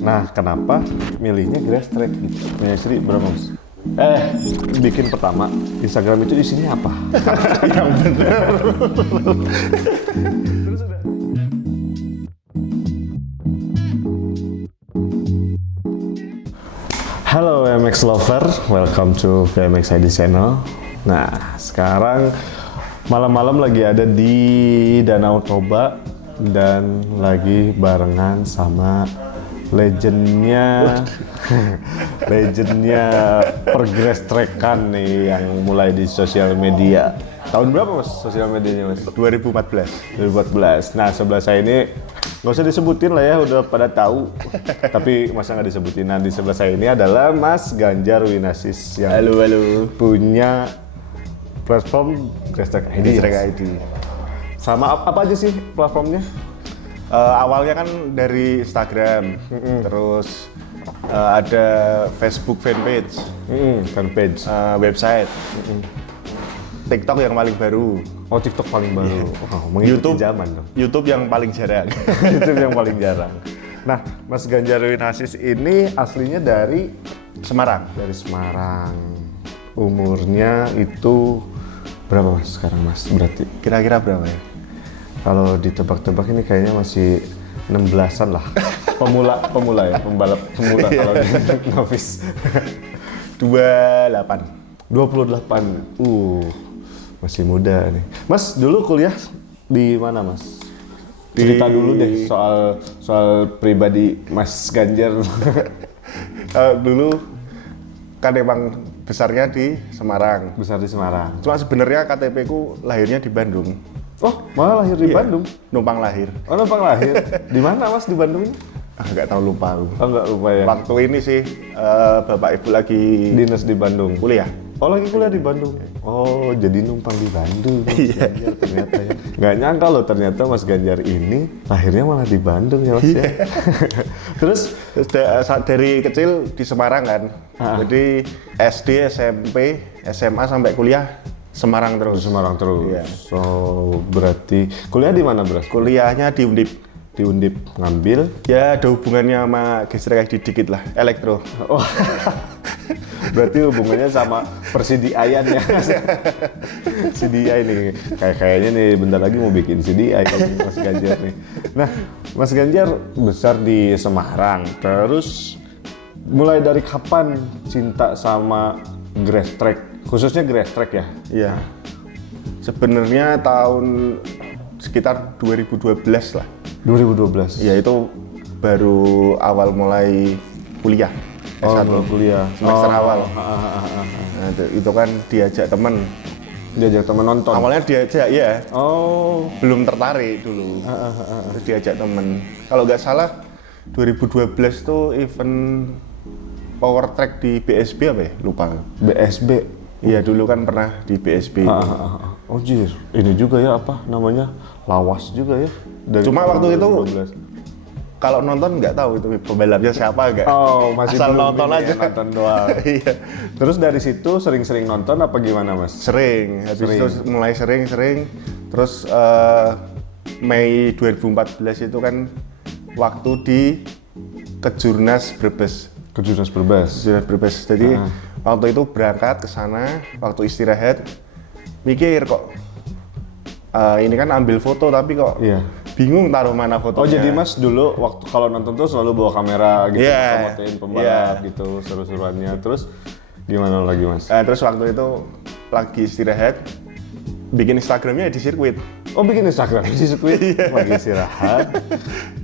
Nah, kenapa milihnya grass track gitu? Punya istri berapa, Mas? Bikin pertama Instagram itu isinya apa? Yang benar. Terus udah. Halo MX Lover, welcome to VMX ID Channel. Nah, sekarang malam-malam lagi ada di Danau Toba dan lagi barengan sama legendnya pergrass trackan nih yang mulai di sosial media. Tahun berapa Mas sosial medianya Mas? 2014. 2014. Nah, sebelah saya ini nggak usah disebutin lah ya, udah pada tahu. Tapi masa nggak disebutin? Nah, di sebelah saya ini adalah Mas Ganjar Winasis yang Halo. punya platform Grass Track ID. Grass Track ID. Sama apa aja sih platformnya? Awalnya kan dari Instagram, terus ada Facebook fanpage, Fanpage. website, TikTok yang paling baru, Oh, TikTok paling baru. Oh, mengikuti YouTube zaman dong. YouTube yang paling jarang. Itu yang paling jarang. Nah, Mas Ganjar Winasis ini aslinya dari Semarang. Semarang. Umurnya itu berapa Mas sekarang Mas? Berarti Kira-kira berapa ya? kalau ditebak-tebak ini kayaknya masih 16-an lah. Pemula ya, pembalap pemula kalau di novice. 28. 28. Masih muda nih. Mas, dulu kuliah di mana, Mas? Cerita dulu deh soal pribadi Mas Ganjar. Dulu kan emang besarnya di Semarang. Besar di Semarang. Cuma sebenarnya KTP ku lahirnya di Bandung. Oh, malah lahir di Iya, Bandung. Numpang lahir. Oh, numpang lahir. Di mana Mas di Bandung? Nggak tahu, lupa aku. Oh, enggak lupa ya. Waktu ini sih bapak ibu lagi Dinas di Bandung. kuliah. Oh, lagi kuliah di Bandung. Oh, jadi numpang di Bandung. Mas Iya. Ganjar ternyata ya. Nggak nyangka loh ternyata Mas Ganjar ini lahirnya malah di Bandung ya Mas ya. Terus Dari kecil di Semarang kan. Jadi SD, SMP, SMA sampai kuliah Semarang di terus. Semarang terus. Iya. So, berarti kuliah di mana, Bros? Kuliahnya di Undip. Di Undip ngambil. Ya ada hubungannya sama gestrek dikit lah, elektro. Oh. Berarti hubungannya sama Persidiayan ya. CDI nih. Kayaknya nih bentar lagi mau bikin CDI Mas Ganjar nih. Nah, Mas Ganjar besar di Semarang. Terus mulai dari kapan cinta sama grass track? Khususnya grass track ya? Iya. Sebenarnya tahun sekitar 2012 lah. 2012. Ya itu baru awal mulai kuliah. Oh, S1. mulai kuliah. Semester awal. Ah. Nah, itu kan diajak temen. Diajak teman nonton. Awalnya diajak ya, Oh. belum tertarik dulu. Terus diajak temen. Kalau nggak salah 2012 tuh event power track di BSB apa ya? Lupa. BSB. Iya dulu kan pernah di BSB. Oh jir, ini juga ya apa namanya? Lawas juga ya. Dari Cuma waktu itu 2012. kalau nonton nggak tahu itu pembalapnya siapa nggak. Oh, masih asal belum nonton ini aja. ya, nonton doang. Iya. Terus dari situ sering-sering nonton apa gimana, Mas? Sering. Habis Sering. itu mulai sering. Terus Mei 2014 itu kan waktu di Kejurnas Brebes. Kejurnas Brebes. Kejurnas Brebes. Jadi waktu itu berangkat ke sana, waktu istirahat mikir kok ini kan ambil foto tapi kok Iya. bingung taruh mana fotonya. Oh jadi Mas dulu waktu kalau nonton tuh selalu bawa kamera gitu, Iya. fotoin pembalap Iya. gitu, seru-seruannya. Terus gimana lagi Mas? Terus waktu itu lagi istirahat, bikin Instagramnya di sirkuit. Oh bikin Instagram di sirkuit, lagi istirahat,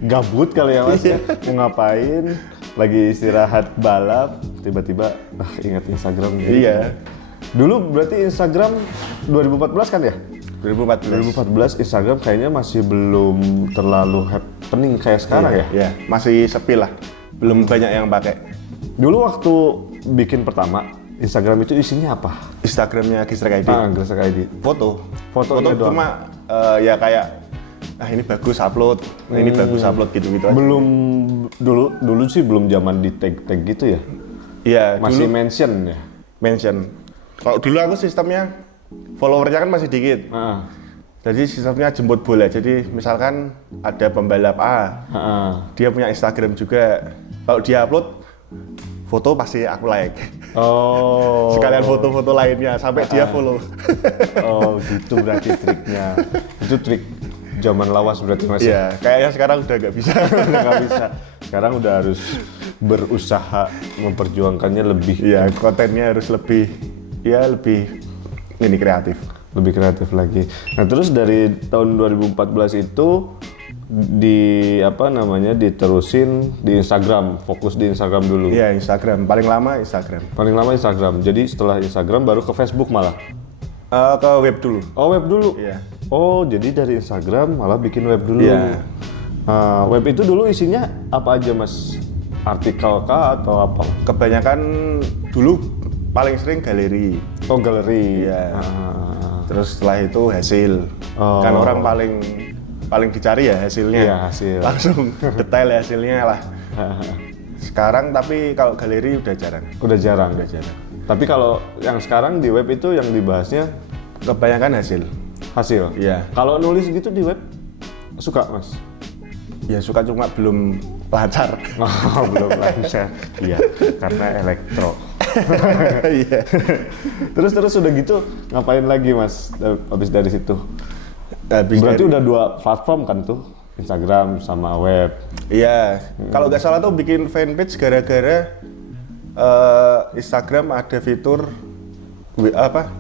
gabut kali ya Mas ya, mau ngapain, lagi istirahat balap, tiba-tiba ingat Instagram gitu. Iya. Dulu berarti Instagram 2014 kan ya? 2014. 2014 Instagram kayaknya masih belum terlalu happening kayak sekarang ya? Iya, masih sepi lah. Belum banyak yang pakai. Dulu waktu bikin pertama, Instagram itu isinya apa? Instagramnya Gestrek ID. Grass Track ID. Foto. Fotonya doang. Cuma ya kayak ini bagus upload, ini bagus upload gitu-gitu aja. Belum dulu sih belum zaman di tag gitu ya? Iya, Masih dulu mention ya? mention. Kalau dulu aku sistemnya followernya kan masih dikit. Heeh. Jadi sistemnya jemput bola. Jadi misalkan ada pembalap A, dia punya Instagram juga. Kalau dia upload foto pasti aku like. Oh. Sekalian foto-foto lainnya sampai dia follow. Oh, gitu berarti triknya. Itu trik zaman lawas berarti Mas. Iya, kayaknya sekarang udah nggak bisa. Udah nggak bisa. Sekarang udah harus berusaha memperjuangkannya lebih. Iya, kontennya harus lebih ini kreatif. Lebih kreatif lagi. Nah, terus dari tahun 2014 itu diterusin di Instagram, fokus di Instagram dulu. Iya, Instagram. Paling lama Instagram. Paling lama Instagram. Jadi setelah Instagram baru ke Facebook malah. Ke web dulu. Oh, web dulu. Iya. Oh, jadi dari Instagram malah bikin web dulu. Iya. Web itu dulu isinya apa aja, Mas? Artikel kah atau apa? Kebanyakan dulu paling sering galeri. Oh, galeri. Iya. Terus setelah itu hasil. Oh. Kan orang paling dicari ya hasilnya. Iya, hasil. Langsung detail hasilnya lah. Sekarang tapi kalau galeri udah jarang. Udah jarang. Udah jarang. Tapi kalau yang sekarang di web itu yang dibahasnya Kebanyakan hasil. hasil. Iya. Kalau nulis gitu di web suka, Mas? Ya suka cuma belum lancar. Oh, belum lancar. Iya, karena elektro. Iya. Terus udah gitu ngapain lagi, Mas? Habis dari situ. Berarti udah 2 platform kan tuh, Instagram sama web. Iya. Kalau nggak salah tuh bikin fanpage gara-gara Instagram ada fitur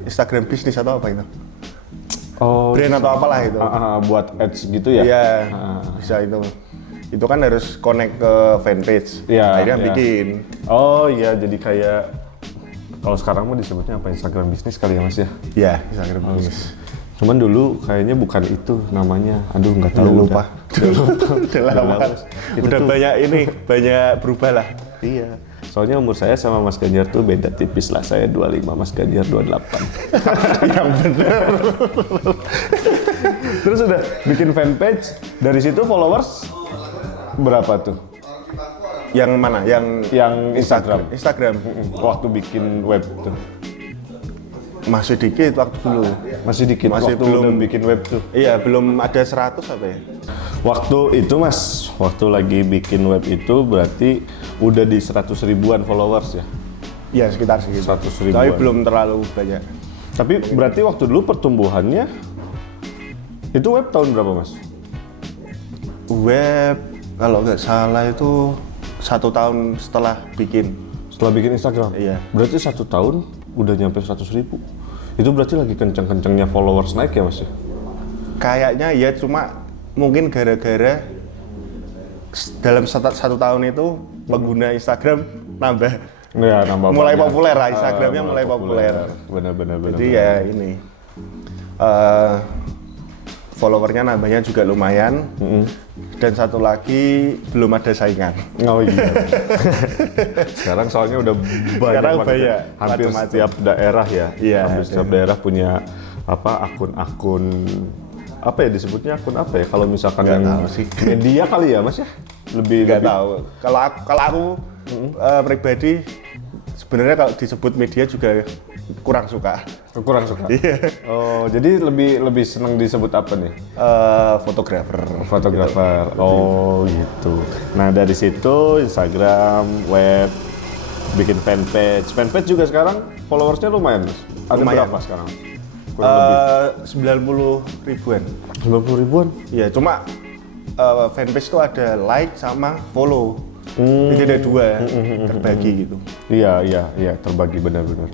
Instagram bisnis atau apa itu? Oh, Brand atau apalah itu. buat ads gitu ya? Iya. Bisa itu. Itu kan harus connect ke fanpage. Iya, Akhirnya iya. bikin. Oh iya, jadi kayak kalau sekarang mau disebutnya apa, Instagram bisnis kali ya, Mas ya? Iya, Instagram bisnis. Cuman dulu kayaknya bukan itu namanya. Aduh, nggak tahu. Udah lupa. Udah lama. Itu Udah tuh- banyak berubah lah. Iya. Soalnya umur saya sama Mas Ganjar tuh beda tipis lah. Saya 25, Mas Ganjar 28. Yang bener. Terus udah bikin fanpage, dari situ followers berapa tuh? Yang mana? Yang Instagram. Instagram. Waktu bikin web tuh. Masih dikit waktu dulu. Masih dikit Masih waktu belum- udah bikin web tuh. Iya, belum ada 100 apa ya? Waktu itu Mas, waktu lagi bikin web itu berarti udah di 100 ribuan followers ya? Iya, sekitar segitu. 100 ribuan. Tapi belum terlalu banyak. Tapi berarti waktu dulu pertumbuhannya itu web tahun berapa, Mas? Web kalau nggak salah itu 1 tahun setelah bikin. Setelah bikin Instagram? Iya. Berarti 1 tahun udah nyampe 100 ribu. Itu berarti lagi kenceng-kencengnya followers naik ya, Mas? Kayaknya ya, cuma mungkin gara-gara dalam satu tahun itu pengguna Instagram nambah. Ya, nambah Mulai banyak. populer lah, Instagramnya mulai populer. Benar. Jadi ya ini followernya nambahnya juga lumayan. Dan satu lagi belum ada saingan. Oh iya. Sekarang soalnya udah banyak Sekarang banget ya. banyak, Hampir macam-macam. setiap daerah ya. Iya, Hampir ada. setiap daerah punya akun-akun apa ya disebutnya, akun apa ya? Kalau misalkan Nggak yang tahu sih. media kali ya, Mas ya? Lebih Nggak tahu. Kalau aku pribadi sebenarnya kalau disebut media juga kurang suka. kurang suka. Iya. Oh, jadi lebih senang disebut apa nih? Fotografer. Fotografer. Oh, gitu. Nah, dari situ Instagram, web, bikin fanpage. Fanpage juga sekarang followersnya lumayan, Mas. Ada Lumayan. berapa sekarang? Kurang lebih 90 ribuan. 90 ribuan. Iya, cuma fanpage itu ada like sama follow. Jadi ada 2 terbagi gitu. Iya, terbagi benar-benar.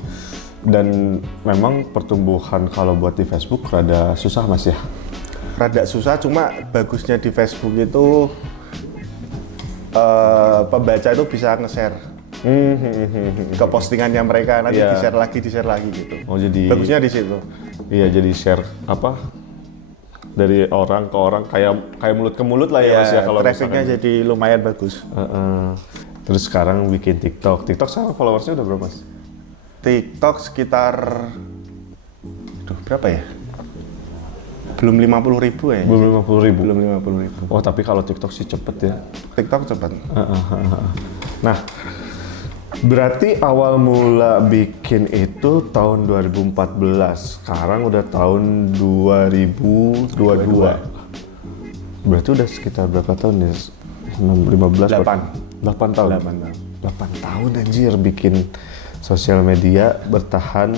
Dan memang pertumbuhan kalau buat di Facebook rada susah, Mas ya. Rada susah, cuma bagusnya di Facebook itu pembaca itu bisa nge-share ke postingannya mereka, nanti Iya. di-share lagi gitu. Oh, jadi Bagusnya di situ. iya, jadi share apa? Dari orang ke orang kayak mulut ke mulut lah ya, Mas ya, kalau trafficnya misalkan. jadi lumayan bagus. Terus sekarang bikin TikTok. TikTok sekarang followersnya udah berapa, Mas? TikTok sekitar, berapa ya? Belum 50 ribu ya? Belum 50 ribu. Belum 50 ribu. Oh, tapi kalau TikTok sih cepet ya. TikTok cepat. Nah, berarti awal mula bikin itu tahun 2014. Sekarang udah tahun 2022. Berarti udah sekitar berapa tahun ya? 15 8. 8 tahun? 8 tahun. 8 tahun anjir bikin sosial media, bertahan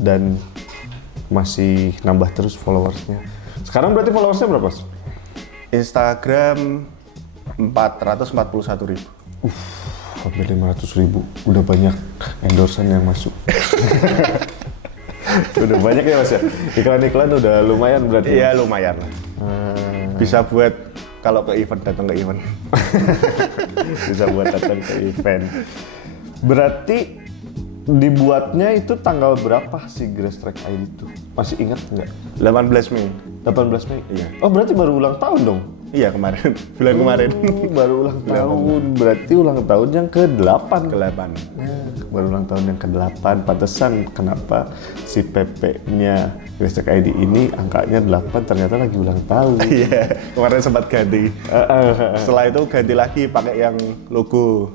dan masih nambah terus followersnya. Sekarang berarti followersnya berapa? Instagram 441.000. Hampir 500.000. Udah banyak endorsean yang masuk. Udah banyak ya Mas ya? Iklan-iklan udah lumayan berarti? Iya lumayan lah. Bisa buat kalau ke event, datang ke event. Bisa buat datang ke event. Berarti dibuatnya itu tanggal berapa sih Grace Track ID itu? Masih ingat nggak? 18 Mei. 18 Mei? Iya. Oh berarti baru ulang tahun dong? Iya kemarin, bulan kemarin. Baru ulang tahun, berarti ulang tahun yang ke-8. Ke-8. Nah, baru ulang tahun yang ke-8, pantesan kenapa si PP-nya Grace Track ID ini angkanya 8 ternyata lagi ulang tahun. Iya, kemarin sempat ganti. Setelah itu ganti lagi pakai yang logo.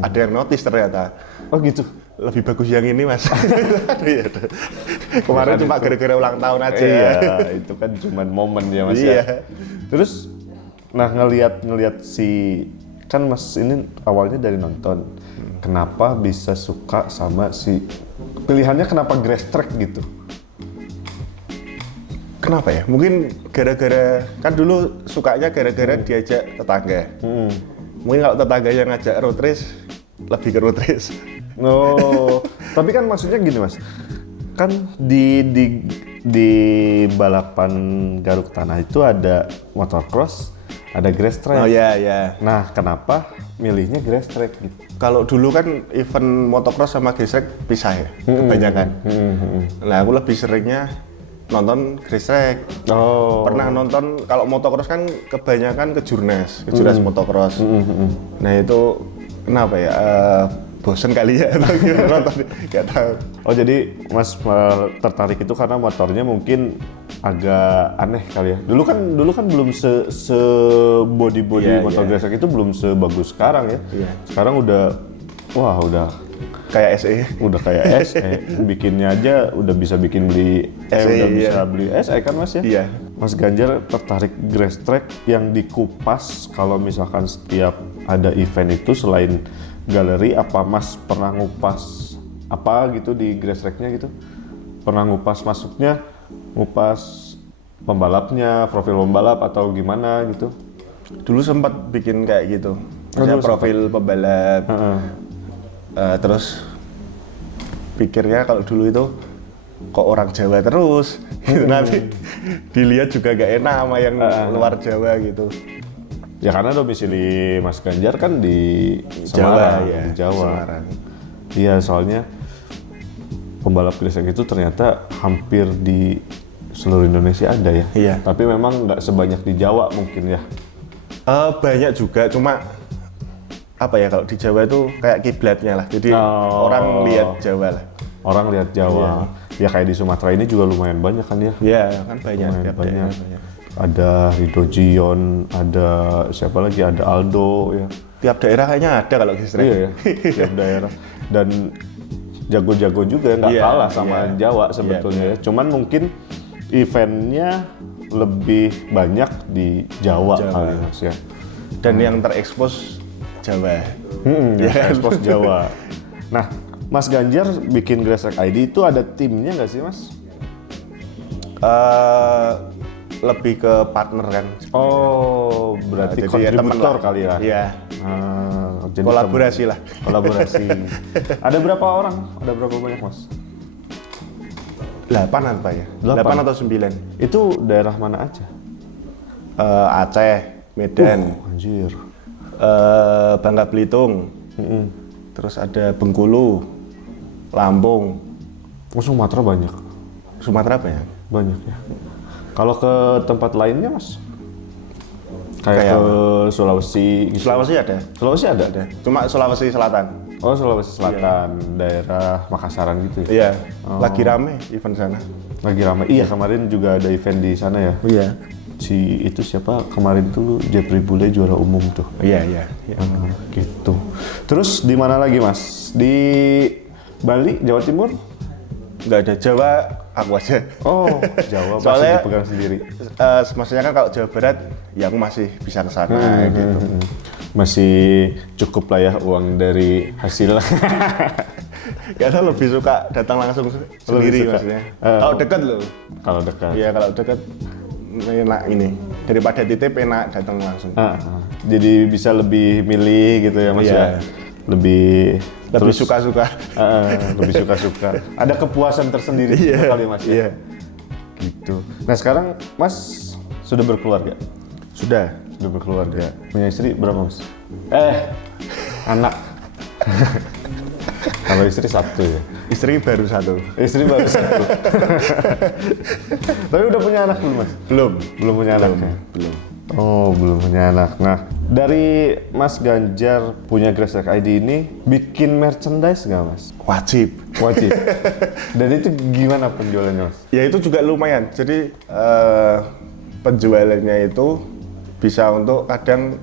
Ada yang notice ternyata. Oh gitu? Lebih bagus yang ini mas. Kemarin Ya kan cuma itu. gara-gara ulang tahun aja. Iya, itu kan cuma momen ya Mas Iya. ya. Terus, nah ngelihat si, kan Mas ini awalnya dari nonton. Kenapa bisa suka sama si, pilihannya kenapa Grace Track gitu? Kenapa ya? Mungkin gara-gara, kan dulu sukanya gara-gara diajak tetangga. Mungkin kalau tetangga yang ngajak road race, lebih ke road race. Oh, tapi kan maksudnya gini Mas, kan di balapan Garuk Tanah itu ada motocross, ada Grace Track. Oh iya, iya. Nah, kenapa milihnya Grace Track gitu? Kalau dulu kan event motocross sama gesrek pisah ya, kebanyakan. Nah aku lebih seringnya nonton gesrek. Oh. Pernah nonton, kalau motocross kan kebanyakan ke Jurnas motocross. Nah itu kenapa ya? Bosen kali ya atau gimana nonton? Gak tahu. Oh jadi Mas tertarik itu karena motornya mungkin agak aneh kali ya. Dulu kan belum se body Iya, motor iya. Grace Track itu belum sebagus sekarang ya. Iya. Sekarang udah Kayak SE. kayak SE. Bikinnya aja udah bisa bikin beli SE, udah iya. bisa beli SE kan Mas ya? Iya. Mas Ganjar tertarik Grace Track yang dikupas kalau misalkan setiap ada event itu selain galeri, apa Mas pernah ngupas apa gitu di Grace Track-nya gitu? Pernah ngupas masuknya, ngupas pembalapnya, profil pembalap atau gimana gitu? Dulu sempat bikin kayak gitu. dulu Misalnya profil pembalap. Terus pikirnya kalau dulu itu kok orang Jawa terus gitu. Nanti dilihat juga gak enak sama yang luar Jawa gitu. Ya karena domisili Mas Ganjar kan di Jawa, Semarang, ya, di Jawa. Semarang. Iya, soalnya pembalap Grace Track itu ternyata hampir di seluruh Indonesia ada ya. Iya. Tapi memang nggak sebanyak di Jawa mungkin ya. Banyak juga, cuma apa ya, kalau di Jawa itu kayak kiblatnya lah. Jadi orang lihat Jawa lah. Orang lihat Jawa. Ya kayak di Sumatera ini juga lumayan banyak kan ya. Iya, kan banyak. Lumayan tiap banyak. daerah banyak. Ada Rido Jion, ada siapa lagi? Ada Aldo ya. Tiap daerah kayaknya ada kalau gesrek. Iya ya, tiap daerah. Dan jago-jago juga nggak Iya, kalah sama iya. Jawa sebetulnya Iya, ya. Cuman mungkin eventnya lebih banyak di Jawa, Jawa. kali Mas ya. Dan yang terekspos Jawa. Ya, ekspos Jawa. Nah, Mas Ganjar bikin Grace Track ID itu ada timnya nggak sih Mas? Lebih ke partner kan. Oh, berarti Jadi ya temen kontributor lah. kali ya? Iya. Jadi Kolaborasi lah. Kolaborasi. Ada berapa orang? Ada berapa banyak Mas? 8 apa ya? 8 atau 9. Itu daerah mana aja? Aceh, Medan, Anjir. Bangka Belitung, terus ada Bengkulu, Lampung, Oh, Sumatera banyak. Sumatera apa ya? Banyak ya. Kalau ke tempat lainnya Mas? Kayak Kayak ke Sulawesi gitu. Sulawesi ada? Sulawesi ada? Ada. Cuma Sulawesi Selatan. Oh, Sulawesi Selatan, daerah Makassaran gitu ya? Iya. Lagi rame event sana. Lagi ramai. Iya, kemarin juga ada event di sana ya. Iya. Si itu siapa kemarin tuh Jepri Bule juara umum tuh. Iya, iya. Gitu. Terus di mana lagi Mas? Di Bali, Jawa Timur? Nggak ada, Jawa aku aja. Oh, Jawa masih Soalnya- dipegang sendiri. Maksudnya kan kalau Jawa Barat, ya aku masih bisa ke sana gitu. masih cukup lah ya uang dari hasil. Karena lebih suka datang langsung sendiri suka. maksudnya. Kalau dekat loh. Kalau dekat. Iya kalau dekat enak ini. Daripada titip enak datang langsung. Jadi bisa lebih milih gitu ya Mas Iya. ya. Lebih Suka-suka. lebih suka-suka. Ada kepuasan tersendiri Iya. kali Mas ya. Iya. Gitu. Nah sekarang Mas sudah berkeluarga? Sudah. Sudah berkeluarga. Punya istri berapa Mas? Anak. Kalau istri satu ya? Istri baru satu. Istri baru satu. Tapi udah punya anak belum Mas? Belum. Belum punya anak ya? Belum. Oh, belum punya anak. Nah, dari Mas Ganjar punya Gresik ID ini bikin merchandise nggak Mas? Wajib. Wajib. Dan itu gimana penjualannya Mas? Ya itu juga lumayan. Jadi penjualannya itu bisa untuk kadang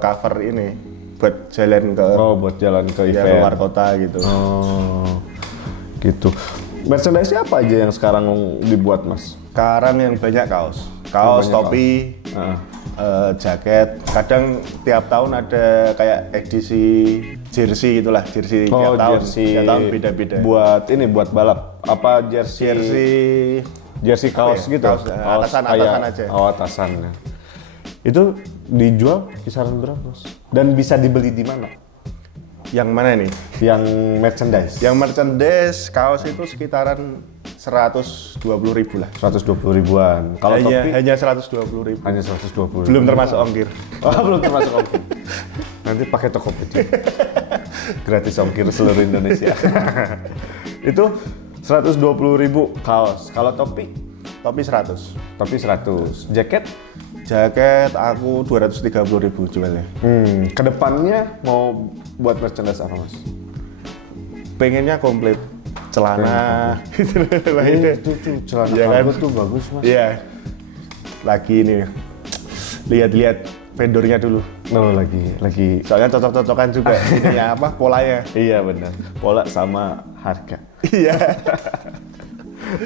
cover ini buat jalan ke Oh, buat jalan ke ya, event. luar kota gitu. Oh, gitu. Merchandise apa aja yang sekarang dibuat Mas? Sekarang yang banyak kaos, Banyak topi, Heeh. jaket. Kadang tiap tahun ada kayak edisi jersey gitulah, jersey Oh, tiap tahun. jersey. Tiap tahun beda-beda. Buat ini, buat balap. Apa jersey? Jersey Kaos apa ya? gitu? Kaos, atasan aja. Oh, atasan. Ya. Itu dijual kisaran berapa Mas? Dan bisa dibeli di mana? Yang mana nih? Yang merchandise? Yang merchandise kaos itu sekitaran 120.000 lah. 120 ribuan. Kalau topi? Hanya 120.000. Hanya 120 Belum termasuk ongkir. Oh, belum termasuk ongkir. Nanti pakai Tokopedia. Gratis ongkir seluruh Indonesia. Itu 120.000 kaos. Kalau topi? Topi 100. Topi 100. Jaket? Jaket aku 230.000 jualnya. Kedepannya mau buat merchandise apa Mas? Pengennya komplit. Celana. Gitu. Itu celana Iya kan? kargo tuh bagus Mas. Iya. Lagi ini. Lihat-lihat vendornya dulu. Oh, lagi. Soalnya cocok-cocokan juga ininya apa polanya. Iya benar. Pola sama harga. Iya.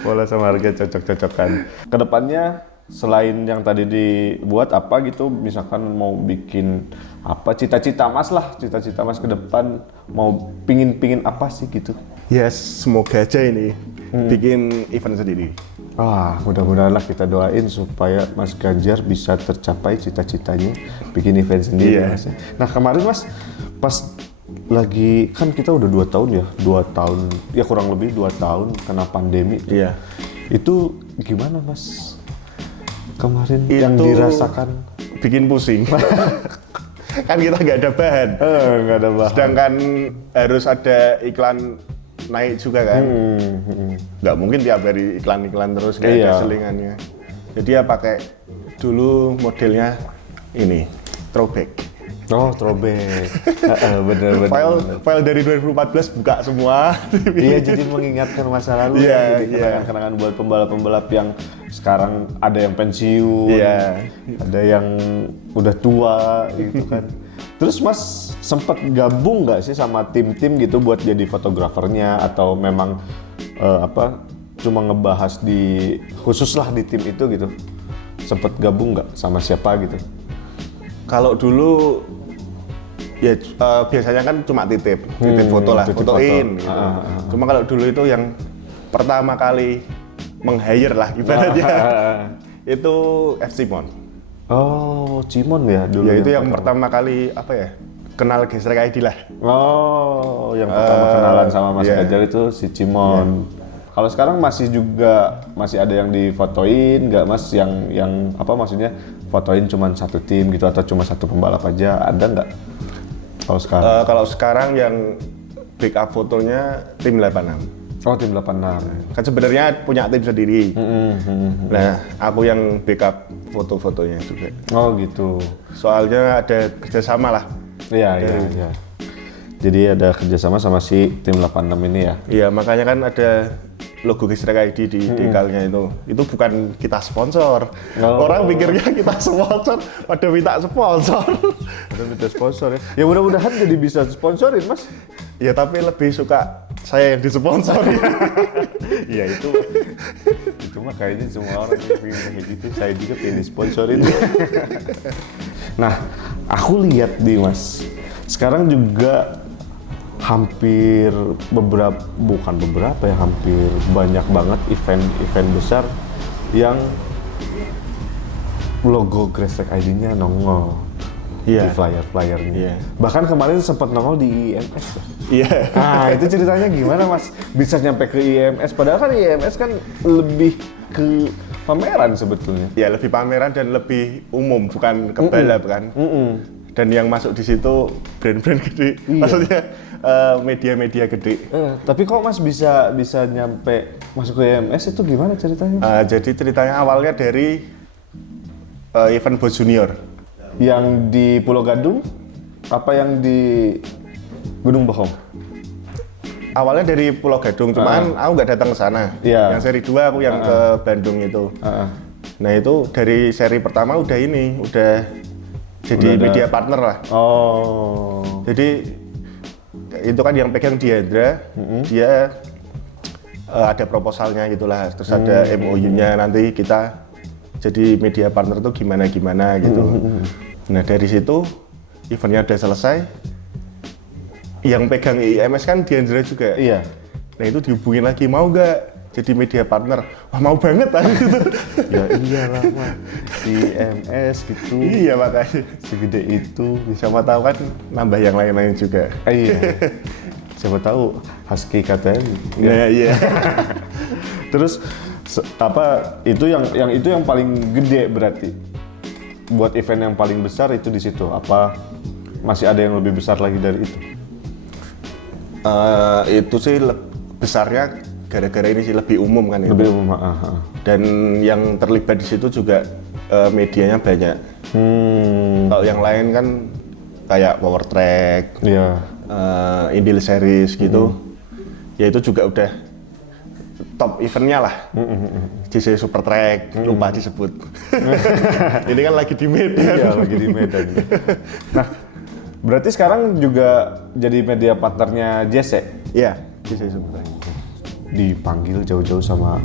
Pola sama harga cocok-cocokan. Kedepannya selain yang tadi dibuat apa gitu, misalkan mau bikin apa, cita-cita Mas lah, cita-cita Mas ke depan mau pingin apa sih gitu? Ya semoga aja ini bikin event sendiri. Wah, mudah-mudahan lah kita doain supaya Mas Ganjar bisa tercapai cita-citanya bikin event sendiri. Iya. Mas. Nah kemarin Mas pas lagi kan kita udah 2 tahun ya, 2 tahun ya kurang lebih 2 tahun kena pandemi. Iya. Itu gimana Mas? Kemarin Itu yang dirasakan bikin pusing. Kan kita nggak ada bahan. nggak ada bahan. Sedangkan harus ada iklan naik juga kan. Nggak mungkin tiap hari iklan-iklan terus nggak ada Iya. selingannya. Jadi ya pakai dulu modelnya ini throwback. Oh, throwback. Bener. File dari 2014 buka semua. Iya, jadi mengingatkan masa lalu. Iya, Jadi iya. kenangan-kenangan buat pembalap-pembalap yang sekarang ada yang pensiun, Iya. ada yang udah tua gitu kan. Terus Mas sempat gabung nggak sih sama tim-tim gitu buat jadi fotografernya atau memang cuma ngebahas khusus lah di tim itu gitu? Sempet gabung nggak sama siapa gitu? Kalau dulu ya biasanya kan cuma titip foto lah, titip fotoin. foto. Gitu. Cuma kalau dulu itu yang pertama kali meng-hire lah ibaratnya itu F. Simon. Oh, Cimon ya dulu. Ya itu yang pertama kali apa ya kenal Gresik ID lah. Oh, yang pertama kenalan sama Mas iya. Ganjar itu si Cimon. Kalau sekarang masih ada yang difotoin nggak Mas yang apa maksudnya fotoin cuma satu tim gitu atau cuma satu pembalap aja, ada nggak? Kalau sekarang? Kalau sekarang yang backup fotonya tim 86. Oh, tim 86. Kan sebenarnya punya tim sendiri. Nah, aku yang backup foto-fotonya juga. Oh gitu. Soalnya ada kerjasama lah. Iya. Jadi ada kerjasama sama si tim 86 ini ya? Iya, makanya kan ada logo Gresik ID di dekalnya itu. Itu bukan kita sponsor. Oh. Orang pikirnya kita sponsor, pada minta sponsor. Udah minta sponsor ya? Ya mudah-mudahan jadi bisa sponsorin Mas. Ya tapi lebih suka saya yang disponsori. Iya itu mah kayaknya semua orang yang pengen kayak gitu. Saya juga pengen disponsorin. Nah, aku lihat nih Mas, sekarang juga hampir hampir banyak banget event besar yang logo Grass Track ID-nya nongol di flyer-flyernya. Iya. Bahkan kemarin sempat nongol di IMS. Iya. Nah, itu ceritanya gimana Mas? Bisa nyampe ke IMS, padahal kan IMS kan lebih ke pameran sebetulnya. Ya lebih pameran dan lebih umum, bukan ke balap kan. Dan yang masuk di situ brand-brand gede, maksudnya media-media gede. Tapi kok Mas bisa nyampe masuk ke IMS itu gimana ceritanya? Jadi ceritanya awalnya dari event Bos Junior. Yang di Pulau Gadung? Apa yang di Gunung Bohong? Awalnya dari Pulau Gadung, cuman aku nggak datang ke sana. Iya. Yang seri 2 aku yang ke Bandung itu. Nah itu dari seri pertama udah jadi media partner lah. Oh. Jadi itu kan yang pegang Diandra, dia ada proposalnya gitulah, terus ada MOU-nya nanti kita jadi media partner tuh gimana gitu. Nah dari situ eventnya udah selesai, yang pegang IMS kan Diandra juga. Iya. Nah itu dihubungin lagi, mau nggak jadi media partner? Wah mau banget lah gitu. Ya iyalah Mas, IMS gitu. Iya makanya. Segede itu. Siapa tahu kan nambah yang lain-lain juga. Iya. Siapa tahu Husky KTM. Nah iya. Terus itu yang paling gede berarti buat event yang paling besar itu di situ. Apa masih ada yang lebih besar lagi dari itu? Itu sih besarnya gara-gara ini sih lebih umum kan. Lebih umum. Dan yang terlibat di situ juga medianya banyak. Kalau yang lain kan kayak Power Track, Indil Series gitu, ya itu juga udah top eventnya lah. JC Super Track, lupa disebut. Ini kan lagi di Medan. Iya, lagi di Medan. Nah, berarti sekarang juga jadi media partnernya JC? Iya, JC Super Track. Dipanggil jauh-jauh sama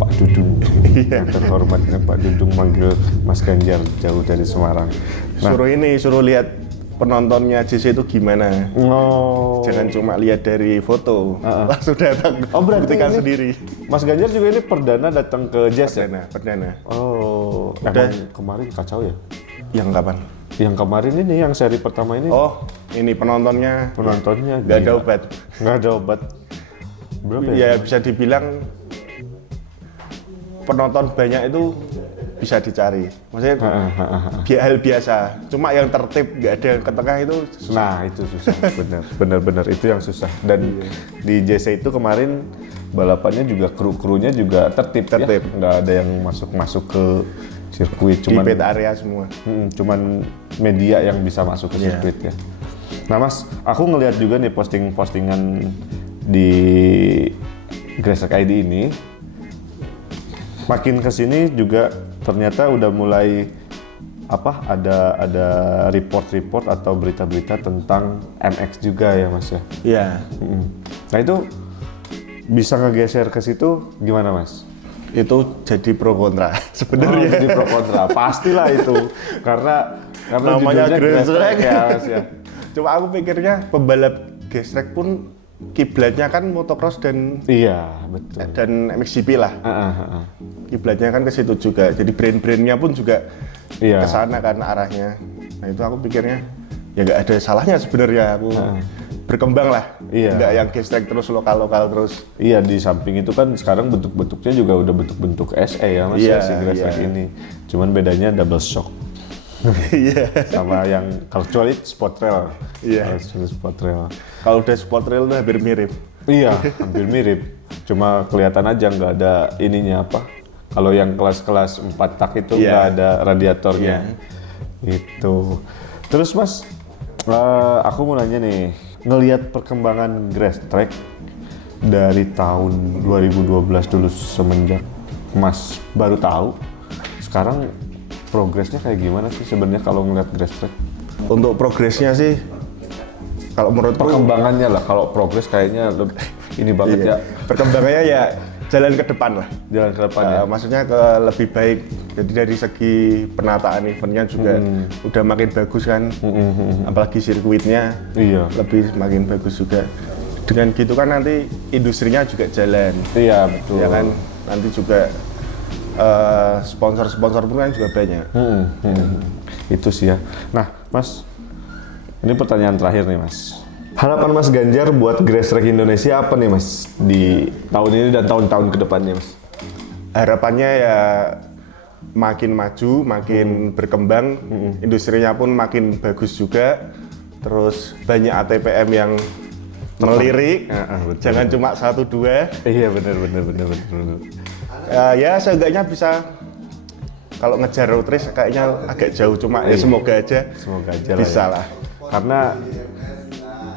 Pak Dudung. Yang terhormatnya Pak Dudung manggil Mas Ganjar jauh dari Semarang. Nah, Suruh lihat penontonnya JC itu gimana. Jangan cuma lihat dari foto, langsung datang. Berarti buktikan ini sendiri. Mas Ganjar juga ini perdana datang ke Jazz ya? Perdana. Oh, Udah. emang kemarin kacau ya? Yang kapan? Yang kemarin ini, yang seri pertama ini. Oh, ini penontonnya nggak ada gila. obat. Nggak ada obat. Berapa ya? Ya bisa dibilang penonton banyak itu bisa dicari. Maksudnya hal biasa. Cuma yang tertib nggak ada yang ke tengah itu susah. Nah itu susah, benar itu yang susah. Dan di JC itu kemarin balapannya juga kru-krunya juga tertib. Ya? Nggak ada yang masuk ke sirkuit. Cuman di pit area semua. Cuman media yang bisa masuk ke sirkuit ya. Nah Mas, aku ngelihat juga nih postingan di Grass Track ID ini. Makin kesini juga ternyata udah mulai ada report atau berita-berita tentang MX juga ya Mas ya. Iya. Nah itu bisa ngegeser ke situ gimana Mas? Itu jadi pro kontra sebenarnya. Jadi pro kontra pastilah itu karena namanya Grass Track ya Mas ya. Cuma aku pikirnya pembalap Grass Track pun kiblatnya kan motocross dan betul. Dan MXGP lah. Kiblatnya kan ke situ juga. Jadi brand-brandnya pun juga ke sana kan arahnya. Nah itu aku pikirnya ya nggak ada salahnya sebenarnya aku berkembang lah. Nggak yang Grass Track terus lokal terus. Iya, di samping itu kan sekarang bentuk-bentuknya juga udah bentuk-bentuk SE ya Mas ya, si Grass Track ini. Cuman bedanya double shock. Iya. Sama yang kecuali sport trail. Iya. Sport trail. Kalau udah sport trail tuh hampir mirip. Iya, hampir mirip. Cuma kelihatan aja nggak ada ininya apa. Kalau yang kelas-kelas 4 tak itu nggak ada radiatornya. Itu. Terus Mas, aku mau nanya nih, ngelihat perkembangan Grass Track dari tahun 2012 dulu semenjak Mas baru tahu, sekarang progresnya kayak gimana sih sebenarnya kalau ngeliat Grass Track? Untuk progresnya sih, kalau menurut perkembangannya lah, kalau progres kayaknya ini banget ya. Perkembangannya ya jalan ke depan lah. Jalan ke depan ya. Maksudnya ke lebih baik. Jadi dari segi penataan eventnya juga udah makin bagus kan. Apalagi sirkuitnya lebih makin bagus juga. Dengan gitu kan nanti industrinya juga jalan. Iya betul. Ya kan nanti juga sponsor-sponsor pun kan juga banyak. Itu sih ya. Nah, Mas, ini pertanyaan terakhir nih, Mas. Harapan Mas Ganjar buat Grass Track Indonesia apa nih, Mas, di tahun ini dan tahun-tahun ke depannya, Mas? Harapannya ya makin maju, makin berkembang, industrinya pun makin bagus juga. Terus banyak ATPM yang melirik, jangan cuma 1-2. Iya benar. Ya seenggaknya bisa, kalau ngejar road race kayaknya agak jauh, cuma ya semoga aja bisa lah. Karena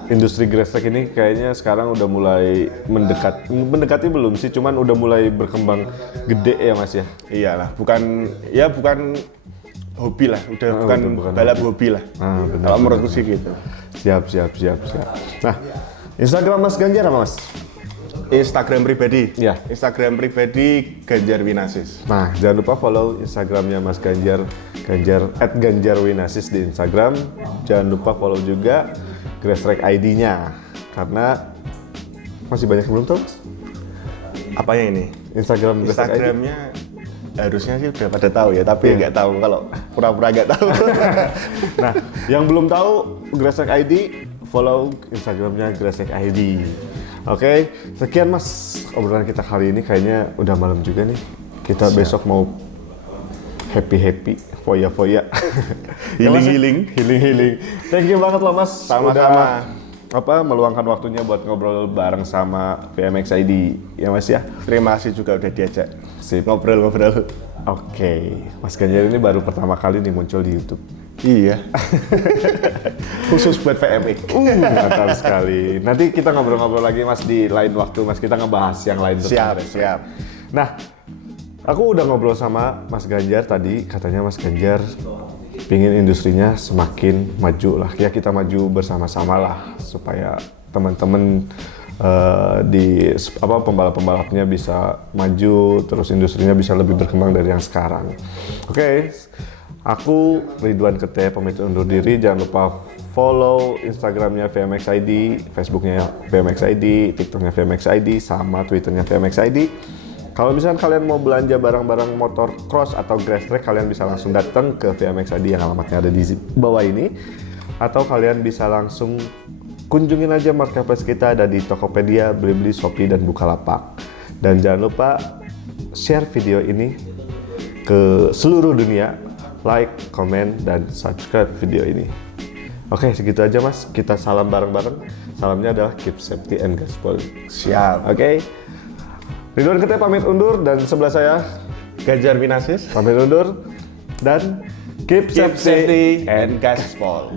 industri grass track ini kayaknya sekarang udah mulai mendekati belum sih, cuman udah mulai berkembang gede ya Mas ya. Iyalah, bukan hobi lah, bukan balap hobi lah. Kalau menurutku sih gitu. Siap. Nah, Instagram Mas Ganjar apa Mas? Instagram pribadi. Ya. Instagram pribadi Ganjar Winasis. Nah, jangan lupa follow Instagramnya Mas Ganjar @ganjarwinasis di Instagram. Jangan lupa follow juga Grass Track ID-nya, karena masih banyak yang belum tahu. Apanya ini? Instagram Grass Track ID. Instagramnya harusnya sih udah pada tahu ya, tapi nggak tahu kalau pura-pura nggak tahu. Nah, yang belum tahu Grass Track ID, follow Instagramnya Grass Track ID. Oke, sekian Mas obrolan kita kali ini, kayaknya udah malam juga nih. Kita besok mau happy, foya. Healing. Thank you banget loh Mas. Sama-sama. Meluangkan waktunya buat ngobrol bareng sama VMX ID ya Mas ya. Terima kasih juga udah diajak. Sip. Ngobrol. Oke, Mas Ganjar ini baru pertama kali nih muncul di YouTube. Iya. Khusus buat VMX. Mantap sekali. Nanti kita ngobrol-ngobrol lagi Mas di lain waktu Mas, kita ngebahas yang lain. Siap. Nah, aku udah ngobrol sama Mas Ganjar tadi, katanya Mas Ganjar pingin industrinya semakin maju lah. Ya kita maju bersama-sama lah supaya teman-teman pembalap-pembalapnya bisa maju, terus industrinya bisa lebih berkembang dari yang sekarang. Oke. Aku Ridwan Kete pamit undur diri. Jangan lupa follow Instagramnya VMX ID, Facebooknya VMX ID, TikToknya VMX ID, sama Twitternya VMX ID. Kalau misalnya kalian mau belanja barang-barang motor cross atau grass track, kalian bisa langsung datang ke VMX ID yang alamatnya ada di bawah ini. Atau kalian bisa langsung kunjungin aja marketplace kita, ada di Tokopedia, Blibli, Shopee, dan Bukalapak. Dan jangan lupa share video ini ke seluruh dunia. Like, comment, dan subscribe video ini. Oke, segitu aja Mas. Kita salam bareng-bareng. Salamnya adalah keep safety and gaspol. Siap. Oke. Ridwan Kete pamit undur, dan sebelah saya Ganjar Winasis. pamit undur, dan keep safety and gaspol.